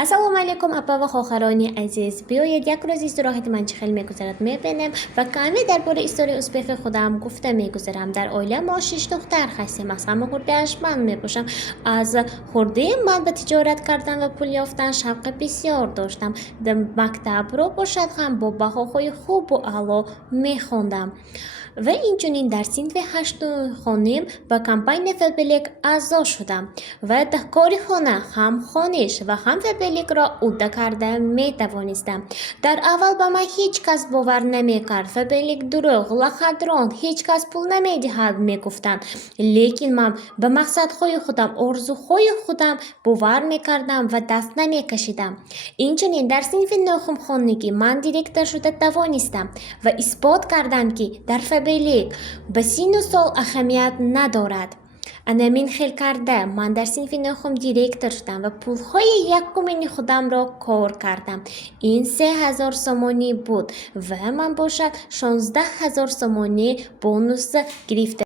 السلام علیکم اپا و خواهرانی عزیز. بیایید یک روز استراحت من چه خیلی میگذرد میبینیم و کمی درباره استوری اسپیف خودم گفته میگذرم. در عائله ما 6 دختر هستیم. از همه خرده‌اش من میپوشم. از خرده من به تجارت کردن و پول یافتن شوق بسیار داشتم. در مکتب رو باشد هم با بهاهای خوب و اعلی میخوندم و اینچنین در صنف 8 خانم با کمپین فبلیک اعضا شدم و در کار خانه هم خانش و هم فبلیک را عهده کرده می توانستم. در اول به من هیچ کس باور نمی کرد. فبلیک دروغ، لخدران، هیچ کس پول نمی دهد می گفتند. لیکن من به مقصدهای خودم، آرزوهای خودم باور می کردم و دست نمی کشیدم. اینچنین در صنف 9 خانگی من دیرکتر شده توانستم و اثبات کردم که در فبلیک به سن و سال اهمیت ندارد. همین خیل کرده من در صنف 9 دیرکتر شدم و پولهای یکمین خودم را کار کردم. این 3000 سومانی بود و من باشد 16000 سومانی بونوس گرفته.